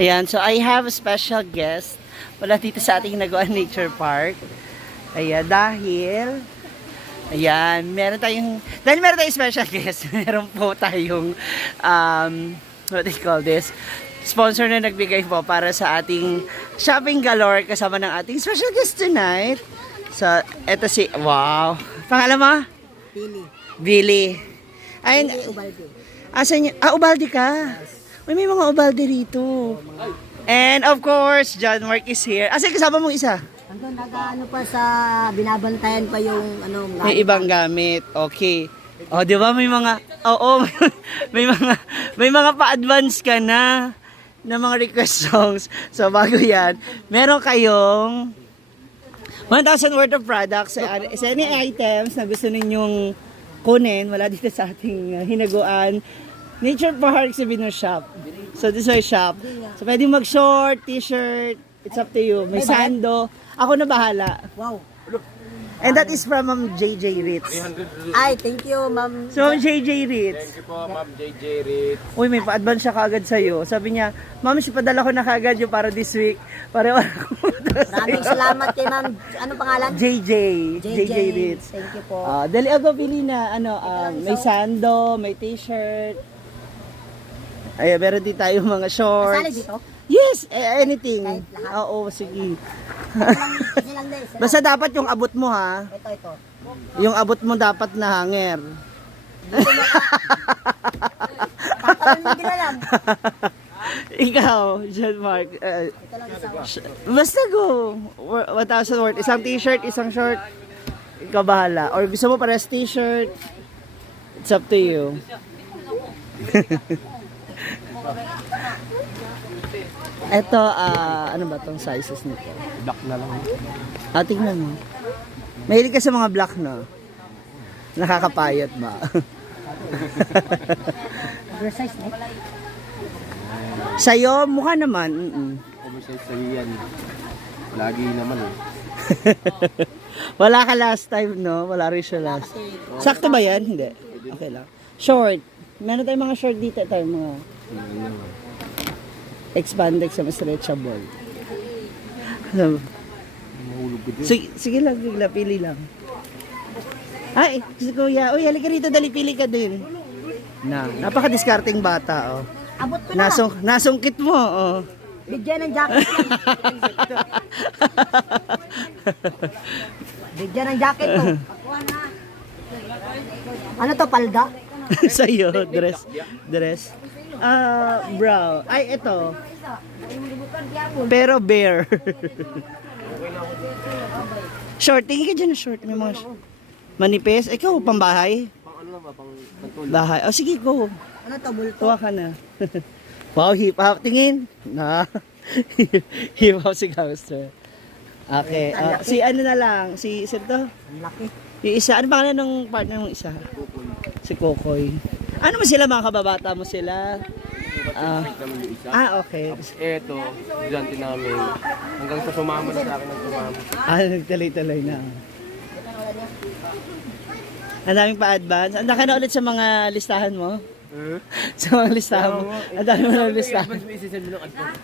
Ayan, so I have a special guest. Wala dito sa ating Hinaguan Nature Park. Ayan, dahil meron tayong special guest, meron po tayong, what do you call this? Sponsor na nagbigay po para sa ating shopping galore kasama ng ating special guest tonight. So, eto si, wow. Pangalan mo? Billy. Ayun, Ubalde. asan niya? Ah, Ubalde ka? Uy, may mga Ubalde rito. And of course, John Mark is here. Asan kasama mong isa? Hanggang nag-ano pa sa binabantayan pa yung May ibang gamit. Okay. O, di ba may mga, may mga pa-advance ka na mga request songs. So, bago yan, meron kayong 1,000 worth of products. Is any items na gusto ninyong kunin, wala dito sa ating Hinaguan Nature Park sa Bino Shop. So, this is my shop. So, pwede mag-short, t-shirt, it's up to you. May sando. Ako na bahala. Wow. And that is from Ma'am JJ Ritz. Ay, thank you, ma'am. So, Ma'am JJ Ritz. Thank you po, Ma'am JJ Ritz. Uy, may pa-advance siya kaagad sa'yo. Sabi niya, Ma'am, padala ko na kaagad yung para this week. Para wala ko. Maraming salamat kay ma'am. Ano pangalan? JJ. JJ Ritz. Thank you po. Dali ako pili na, may sando, may t-shirt. Ay, meron din tayo mga shorts. Kasali dito? Yes, anything. Kahit lahat? Oo, sige. Kasi lang din. Basta dapat yung abot mo ha. Ito. Yung abot mo dapat na hanger. Tatalon mo din na lang. Ikaw, John Mark. Ito lang isa. Basta go. 1,000 worth. Isang t-shirt, isang short. Ikaw bahala. Or gusto mo pares t-shirt. It's up to you. Ito, ano ba tong sizes nito? Black na lang. Tingnan mo. Mahilig ka sa mga black, no? Nakakapayat ba? Oversize na. Sa'yo, mukha naman. Oversize sa yan. Lagi naman eh. Wala ka last time, no? Wala rin siya last. Sakto ba yan? Hindi. Okay lang. Short. Meron tayong mga short dito. Tayong mga expandex sa stretchable. Mahulog ko din. Sige lang, bigla. Pili lang. Ay, si Kuya. Uy, halika rito. Dali, pili ka din. Napaka-discarding bata, oh. Abot ko na. Nasungkit mo, oh. Bigyan ng jacket. Bigyan ng jacket ko. Ano to, palda? Sa'yo, dress. Brown. Ay, ito. Pero bare. Short. Tingin ka dyan na short. May mga manipes. Ikaw, pambahay? Pang ano ba? Pang pantulog. Bahay. O, sige, go. Ano to, bulto? Tuwa ka na. Wow, hip-hop. Tingin. Hip-hop si Gauster. Okay. Si ano na lang. Si to? Ang laki. Yung isa. Ano pangalan ng partner mong isa? Si Kokoy. Ano mo sila, mga kababata mo sila? Naman yung isa. Okay. Eto, estudyante namin. Hanggang sa sumama na sa akin ng sumama. Nagtuloy-tuloy na. Ang daming pa-advance. Anda ka na ulit sa mga listahan mo? Sa mga listahan mo? Ang dami mo na listahan. Advance mo isisend mo ng advance.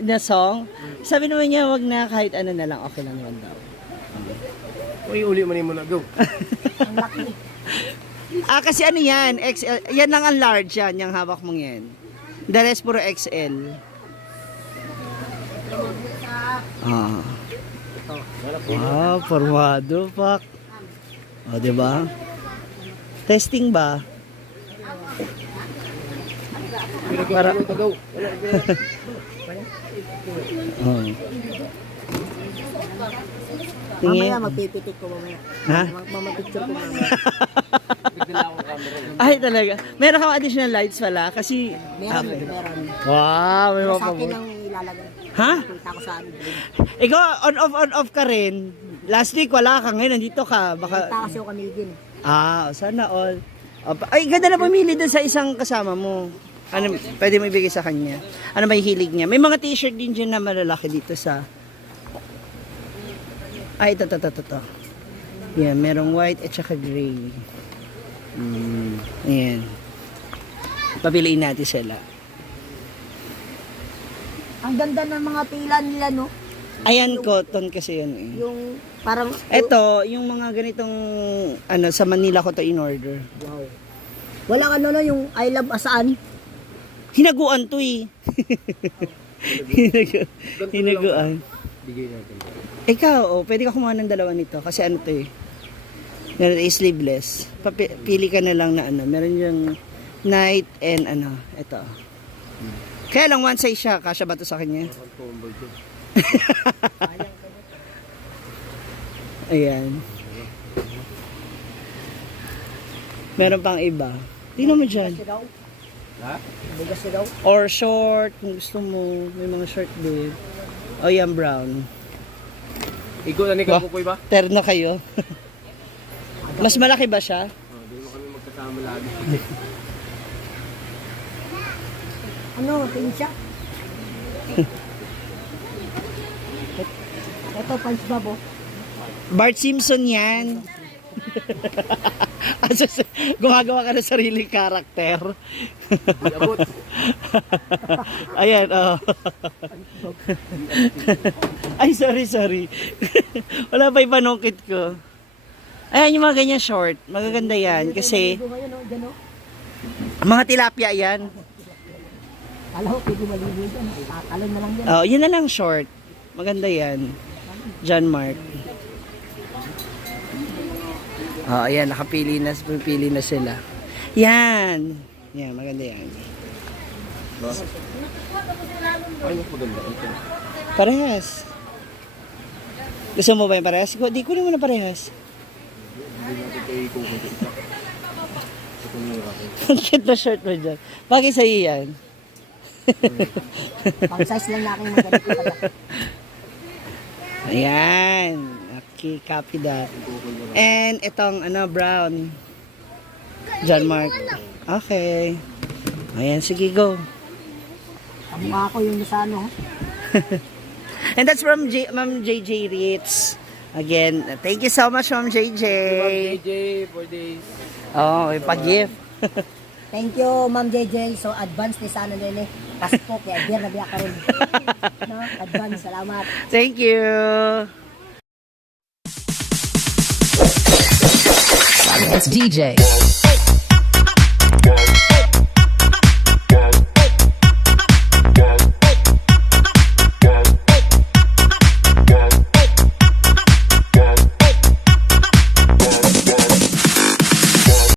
Na song? Sabi naman niya, wag na kahit ano na lang. Okay lang naman daw. Uy, uli man mo na. Go. Ang laki. Kasi ano yan? XL. Yan lang ang large yan. Yung hawak mong yan. The rest puro XL. Formado, pak. O, diba? Testing ba? Para... Go. Tingin. Mamaya magpipitik ko mamaya. Ha? Mamapicture ko mamaya. Bigdala akong camera. Ay, talaga. Meron kang additional lights pala kasi... Meron. Wow, may Pero sa akin mapabot. ang ilalagay. Ha? Kita ko sa amin. Ikaw, on off ka rin. Last week wala ka, ngayon nandito ka. Kita Baka... kasi ako kamilgin. Sana all. Ay, ganda na pumili dun sa isang kasama mo. Ano, pwede mo ibigay sa kanya. Ano ba yung hilig niya? May mga t-shirt din dyan na malalaki dito sa... Ay, ito. Yan, merong white at saka gray. Ayan. Papiliin natin sila. Ang ganda ng mga tila nila, no? Ayan, cotton kasi yan eh. Yung parang... Ito, yung mga ganitong, ano, sa Manila ko to in order. Wow. Walang ano, no, yung I love asaan. Hinaguan to eh. Hinaguan. Bigay natin. Ikaw, oh, pwede ka kumuha ng dalawa nito kasi ano to eh. Meron is sleeveless. Pili ka na lang na ano. Meron yung night and ano, ito. Kaya lang one size siya. Kasya ba to sa kanya? Ayan. Meron pang iba. Tingnan mo dyan. Ha? Bigas na daw. Or short, kung gusto mo. May mga short din. O yan, brown. Igo na ni Kapukoy ba? Terno kayo. Mas malaki ba siya? Oh, di mo kami magkasama lagi. Ano, pinsya? Ito, SpongeBob, oh. Bart Simpson yan. Gumagawa ka ng sariling karakter. Di abot. Ayan, oh. Ay, sorry. Wala pa ipanungkit ko. Ayan, yung mga ganyan short. Magaganda yan kasi Ito ngayon, oh, dyan, oh. mga tilapia yan. Alam ko, pwede maligo dyan. Tatalon na lang dyan. Oh, yun na lang short. Maganda yan. John Mark. Oh, ayan, pipili na sila. Yan. Yan, maganda yan. Ay, mas maganda. Ito. Parehas. Gusto mo ba yung parehas? Di kunin mo na parehas. Hindi natin kayo ikukunin ito. Ito mura. Ang cute na shirt mo dyan. Bakit sa'yo yan? Pang-size lang na aking maganda pala. Ayan. Okay, copy that. And itong brown. John Mark. Okay. Ayan, sige, go. Kamukha ko yung sa ano. And that's from Ma'am JJ Ritz. Again, thank you so much, Ma'am JJ. JJ, for days. Oh, may pag-gift. Thank you, Ma'am JJ. So, advance ni sana nila. Pasko, kaya beer na biya ka rin. No? Advance, salamat. Thank you. It's DJ.